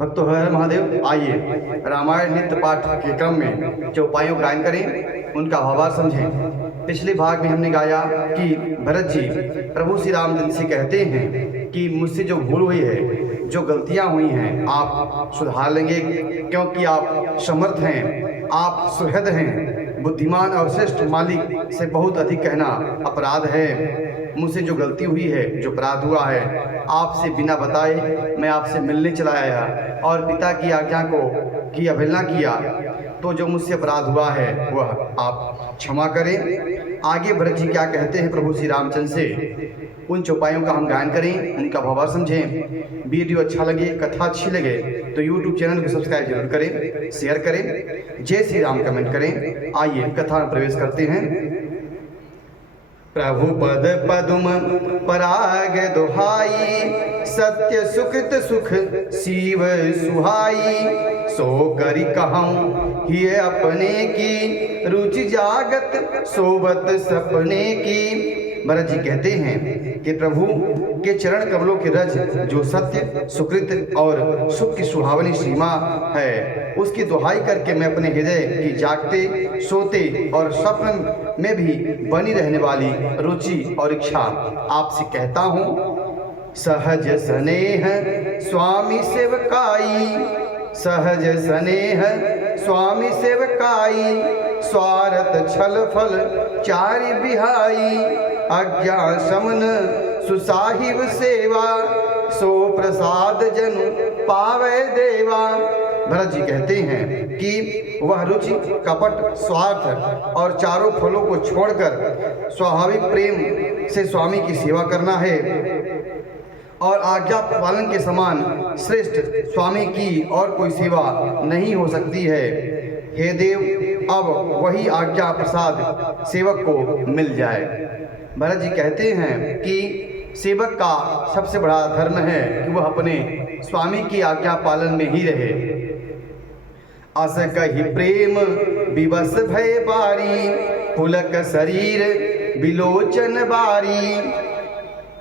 भक्तों, हर हर महादेव। आइए रामायण नित्य पाठ के क्रम में चौपाइयों का गायन करें, उनका भावार्थ समझें। पिछले भाग में हमने गाया कि भरत जी प्रभु श्री रामचंद्र से कहते हैं कि मुझसे जो भूल हुई है, जो गलतियां हुई हैं, आप सुधार लेंगे क्योंकि आप समर्थ हैं, आप सुहृद हैं, बुद्धिमान और श्रेष्ठ मालिक से बहुत अधिक कहना अपराध है। मुझसे जो गलती हुई है, जो अपराध हुआ है, आपसे बिना बताए मैं आपसे मिलने चला आया और पिता की आज्ञा की अवहेलना किया, तो जो मुझसे अपराध हुआ है वह आप क्षमा करें। आगे भरत जी क्या कहते हैं प्रभु श्री रामचंद्र से, उन चौपाइयों का हम गायन करें, उनका भावार्थ समझें। वीडियो अच्छा लगे, कथा अच्छी लगे तो यूट्यूब चैनल को सब्सक्राइब जरूर करें, शेयर करें, जय श्री राम कमेंट करें। आइए कथा में प्रवेश करते हैं। प्रभु पद पदुम पराग दुहाई, सत्य सुकृत सुख शिव सुहाई। सो करि कहूँ हिय अपने की, रुचि जागत सोबत सपने की। भरत जी कहते हैं कि प्रभु के चरण कमलों के रज, जो सत्य सुकृत और सुख की सुहावनी सीमा है, उसकी दुहाई करके मैं अपने हृदय की जागते सोते और स्वप्न में भी बनी रहने वाली रुचि और इच्छा आपसे कहता हूँ। सहज स्नेह स्वामी सेवकाई, सहज स्नेह स्वामी सेवकाई। स्वार्थ छल फल चारि बिहाई, आज्ञा समन सुसाहिब सेवा। सो प्रसाद जनु पावे देवा। भरत जी कहते हैं कि वह रुचि कपट स्वार्थ और चारों फलों को छोड़कर स्वाभाविक प्रेम से स्वामी की सेवा करना है और आज्ञा पालन के समान श्रेष्ठ स्वामी की और कोई सेवा नहीं हो सकती है। हे देव, अब वही आज्ञा प्रसाद सेवक को मिल जाए। भरत जी कहते हैं कि सेवक का सबसे बड़ा धर्म है कि वह अपने स्वामी की आज्ञा पालन में ही रहे। अस कहि प्रेम विवश भय बारी, पुलक शरीर बिलोचन बारी।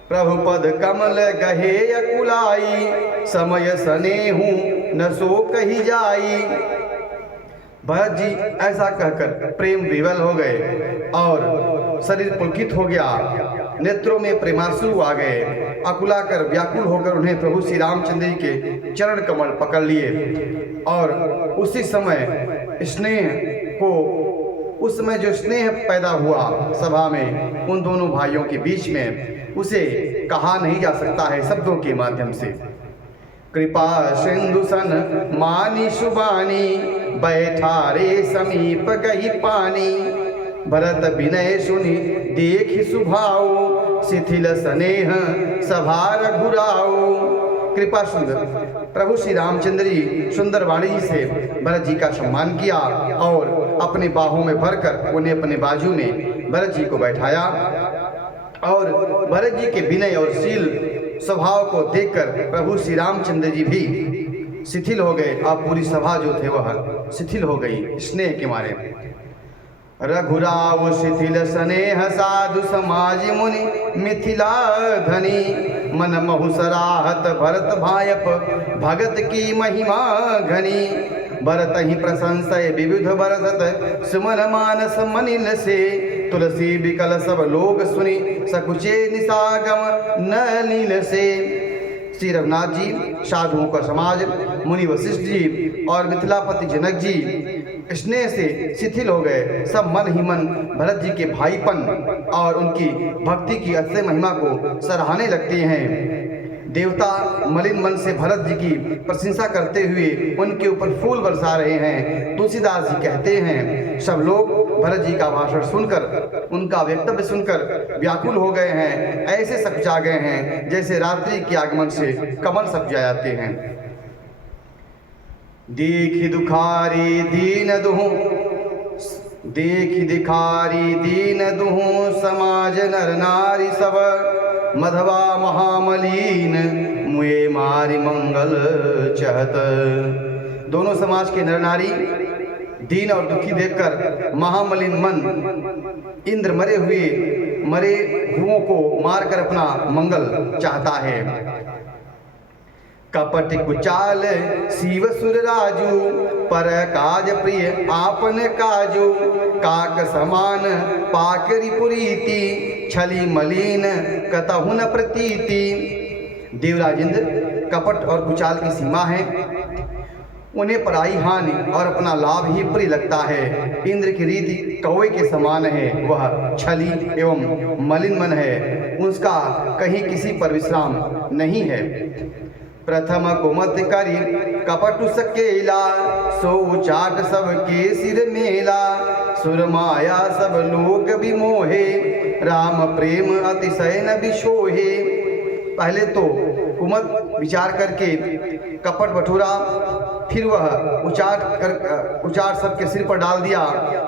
प्रभु पद कमल गहे अकुलाई, समय स्नेहु न सो कही जाई। भरत जी ऐसा कहकर प्रेम विवल हो गए और शरीर पुलकित हो गया, नेत्रों में प्रेमाश्रु आ गए। अकुलाकर व्याकुल होकर उन्हें प्रभु श्री रामचंद्र जी के चरण कमल पकड़ लिए और उसी समय जो स्नेह पैदा हुआ सभा में उन दोनों भाइयों के बीच में, उसे कहा नहीं जा सकता है शब्दों के माध्यम से। कृपा सिंधु सन मानी सुबानी, बैठा रे समीप गई पानी। भरत विनय सुनि देख सुभाऊ, शिथिल स्नेह सभा रघुराऊ। कृपा सुंदर प्रभु श्री रामचंद्र जी सुंदर वाणी जी से भरत जी का सम्मान किया और अपने बाहों में भरकर उन्हें अपने बाजू में भरत जी को बैठाया और भरत जी के विनय और शील स्वभाव को देखकर प्रभु श्री रामचंद्र जी भी शिथिल हो गए। अब पूरी सभा जो थे वह शिथिल हो गई स्नेह के मारे। रघुराव शिथिल स्नेह साधु समाज मुनि, मिथिला धनी। मन महु सराहत भरत भायप, भगत की महिमा घनी। भरत ही प्रशंसय विविध बरसत, सुमन मानस मनिल से। तुलसी बिकल सब लोग सुनी, सकुचे निसागम न नील से। श्री रघुनाथ जी, साधुओं का समाज, मुनि वशिष्ठ जी और मिथिलापति जनक जी स्नेह से शिथिल हो गए। सब मन ही मन भरत जी के भाईपन और उनकी भक्ति की अतिशय महिमा को सराहने लगते हैं। देवता मलिन मन से भरत जी की प्रशंसा करते हुए उनके ऊपर फूल बरसा रहे हैं। तुलसीदास जी कहते हैं सब लोग भरत जी का भाषण सुनकर, उनका वक्तव्य सुनकर व्याकुल हो गए हैं, ऐसे सकुचा गए हैं जैसे रात्रि के आगमन से कमल सकुचा जाते हैं। देखि दुखारी दीन दुहु, देखि दिखारी दीन दुहु, समाज नर नारी सब। मधवा महामलीन, मुए मारी मंगल चहत। दोनों समाज के नर नारी दीन और दुखी देखकर महामलिन मन इंद्र मरे हुओं को मारकर अपना मंगल चाहता है। कपट कुचाल शिव सुर राजू, पर काज प्रिय आपन काजू। काक समान पाकरी पुरीति, छली मलिन कतहु न प्रतीति। देवराज इंद्र कपट और कुचाल की सीमा है। उन्हें पराई हानि और अपना लाभ ही प्रिय लगता है। इंद्र की रीति कौवे के समान है, वह छली एवं मलिन मन है, उसका कहीं किसी पर विश्राम नहीं है। प्रथम कुमत करी कपटु सकेला, सो चाट सबके सिर मेला। सुर माया सब लोग विमोहे, राम प्रेम अतिशय न बिशोहे। पहले तो कुमत विचार करके कपट बटोरा, फिर वह उचाट सबके सिर पर डाल दिया,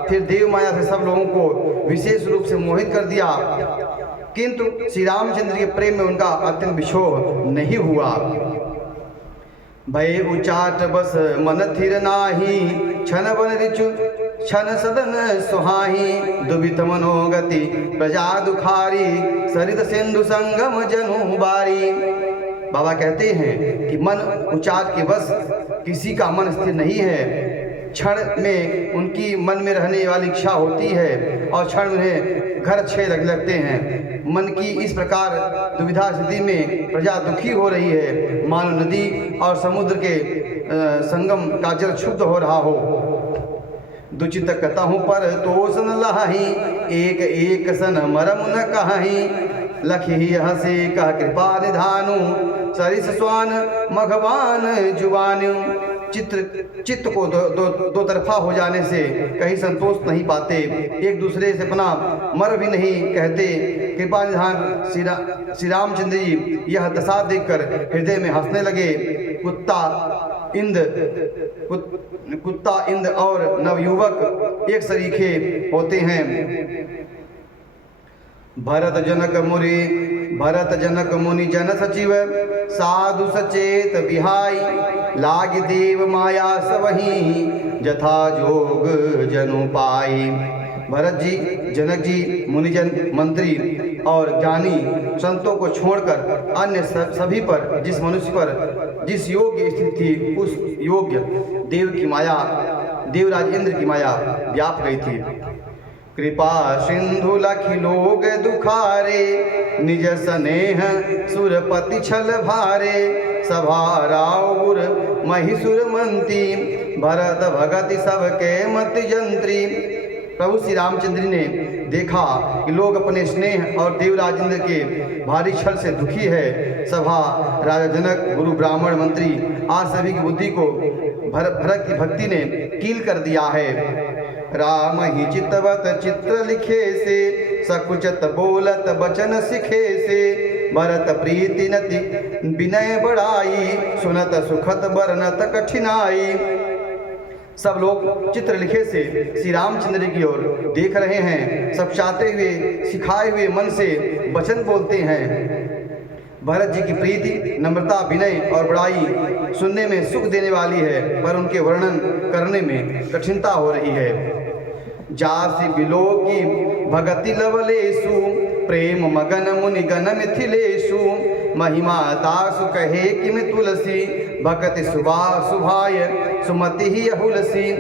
फिर देव माया से सब लोगों को विशेष रूप से मोहित कर दिया। किंतु श्री रामचंद्र के प्रेम में उनका अत्यंत विशोह नहीं हुआ। भय उचाट बस मन थिर नाही, छन बन रिचु छन सदन सुहाही। दुबित मनोगति प्रजा दुखारी, सरित सिंधु संगम जनु बारी। बाबा कहते हैं कि मन उचाट के बस किसी का मन स्थिर नहीं है। क्षण में उनकी मन में रहने वाली इच्छा होती है और क्षण में घर अच्छे लगते हैं। मन की इस प्रकार दुविधा स्थिति में प्रजा दुखी हो रही है, मानो नदी और समुद्र के संगम का जल क्षुब्ध हो रहा हो। दुचित कतहु पर तोसन लहाही, एक एक सन मरम न कहाही। लखी हसे कह कृपा निधानु, सरिस स्वान मघवान जुबानु। चित्त को दो तरफा हो जाने से कहीं संतोष नहीं पाते, एक दूसरे से अपना मर भी नहीं कहते। कृपा निधान श्री रामचंद्र जी यह दशा देखकर हृदय में हंसने लगे। कुत्ता इंद्र और नवयुवक एक सरीखे होते हैं। भरत जनक मुनि जन सचिव, साधु सचेत बिहाई। लाग देव माया सबही, जथा जोग जनु पाई। भरत जी, जनक जी, मुनिजन, मंत्री और ज्ञानी संतों को छोड़कर अन्य सभी पर, जिस मनुष्य पर जिस योग्य स्थिति थी, उस योग्य देव की माया, देवराज इंद्र की माया व्याप गई थी। कृपा सिंधु लखि लोग दुखारे, निज स्नेह सुरपति छल भारे। सभा राउर महिसुर मंती, भरत भगति सबके मत जंत्री। प्रभु श्री रामचंद्र ने देखा कि लोग अपने स्नेह और देवराज इंद्र के भारी छल से दुखी है। सभा, राजा जनक, गुरु, ब्राह्मण, मंत्री आज सभी की बुद्धि को भरत की भक्ति ने कील कर दिया है। राम ही चितवत चित्र लिखे से, सकुचत बोलत बचन सिखे से। भरत प्रीति नति विनय बढ़ाई, सुनत सुखत बरनत कठिनाई। सब लोग चित्र लिखे से श्री रामचंद्र की ओर देख रहे हैं, सब चाहते हुए सिखाए हुए मन से वचन बोलते हैं। भरत जी की प्रीति, नम्रता, विनय और बड़ाई सुनने में सुख देने वाली है, पर उनके वर्णन करने में कठिनता हो रही है। जासी बिलो की भगति लवलेशु, प्रेम मगन मुनि गण मिथिलेशु। महिमा तासु कहे किम तुलसी, भगति सुभाय सुमति ही अहुलसी।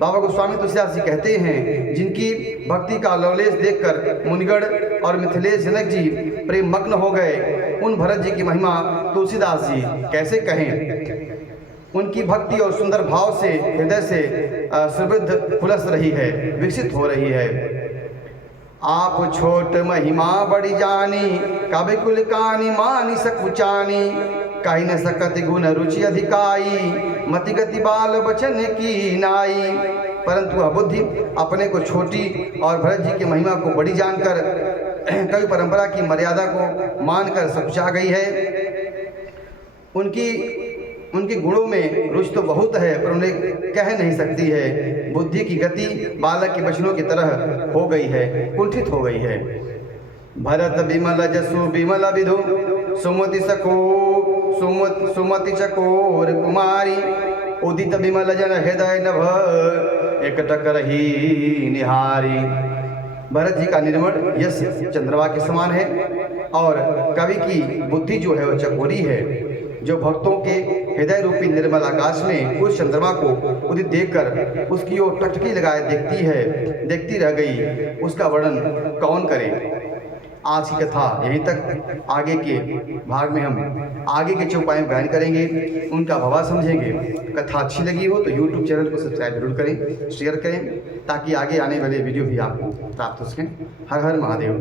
बाबा गोस्वामी तुलसीदास जी कहते हैं, जिनकी भक्ति का लवलेश देखकर मुनिगण और मिथिलेश जनक जी प्रेम मग्न हो गए, उन भरत जी की महिमा तुलसीदास जी कैसे कहें। उनकी भक्ति और सुंदर भाव से हृदय से सुवृद्ध फुलस रही है, विकसित हो रही है। आप छोट महिमा बड़ी जानी, कभी कुल कानी मानी सकुचानी। कहीं न सकत गुण रुचि अधिकाई, मति गति बाल बचन की नाई। परंतु वह बुद्धि अपने को छोटी और भरत जी की महिमा को बड़ी जानकर कवि परंपरा की मर्यादा को मानकर सकुचा गई है। उनके गुणों में रुचि तो बहुत है, पर उन्हें कह नहीं सकती है। बुद्धि की गति बालक के बचनों की तरह हो गई है, कुंठित हो गई है। भरत विमल जसु विमल विधु, सुमति चकोर कुमारी। उदित विमल जन हृदय नभ, एकटक रही निहारी। भरत जी का निर्मल यश चंद्रमा के समान है और कवि की बुद्धि जो है वो चकोरी है। जो भक्तों के हृदय रूपी निर्मल आकाश में उस चंद्रमा को उदित देखकर उसकी ओर टकटकी लगाए देखती रह गई, उसका वर्णन कौन करे। आज की कथा यहीं तक। आगे के भाग में हम आगे के जो उपाय बयान करेंगे, उनका भाव समझेंगे। कथा अच्छी लगी हो तो YouTube चैनल को सब्सक्राइब जरूर करें, शेयर करें, ताकि आगे आने वाले वीडियो भी आपको प्राप्त हो सकें। हर हर महादेव।